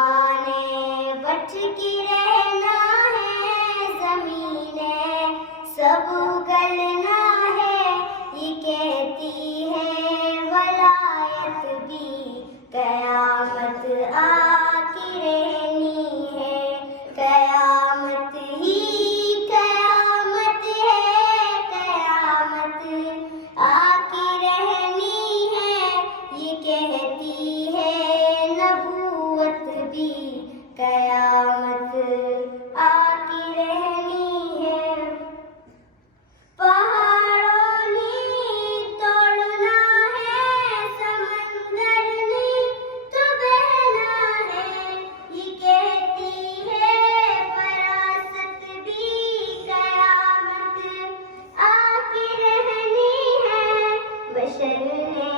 آسمانے but کی رہنا ہے، زمینیں سب گلنا ہے، یہ کہتی ہے ولایت بھی قیامت آ کی رہنی ہے، قیامت ہی قیامت ہے، قیامت آ کی رہنی ہے، یہ کہتی ہے نبوت بھی قیامت آ کی رہنی ہے۔ پہاڑوں نے توڑنا ہے، سمندر نے تو بہنا ہے، یہ کہتی ہے فراست بھی قیامت آ کی رہنی ہے۔ بشر نے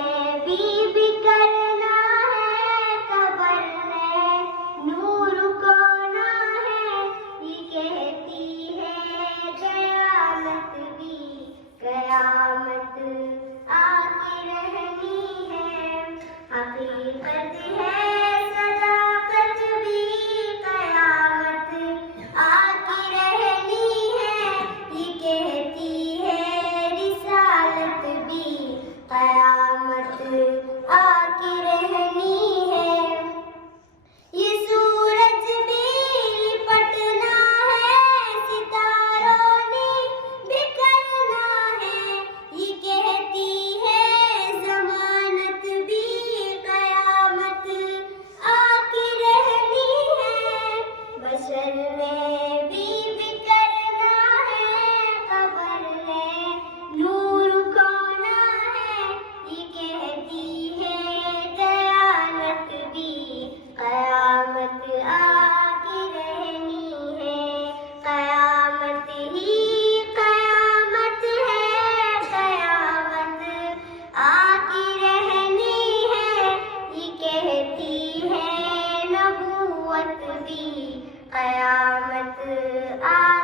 بھی کرنا ہے، قبر نے نور کونا ہے، یہ کہتی ہے قیامت بھی قیامت آ کی رہنی ہے۔ حقیقت ہے صداقت بھی قیامت آ کی رہنی ہے، یہ کہتی ہے رسالت بھی قیامت آ کی رہنی ہے۔ یہ سورج بھی لپٹنا ہے، ستاروں نے بکھرنا ہے، یہ کہتی ہے ضمانت بھی قیامت آ کی رہنی ہے۔ بشر میں بھی بکھرنا ہے، قبر نے نور کھونا ہے، یہ کہتی ہے دیانت بھی قیامت آ کی رہنی ہے، قیامت ہی قیامت ہے، قیامت آ کی رہنی ہے، یہ کہتی ہے نبوت بھی قیامت آ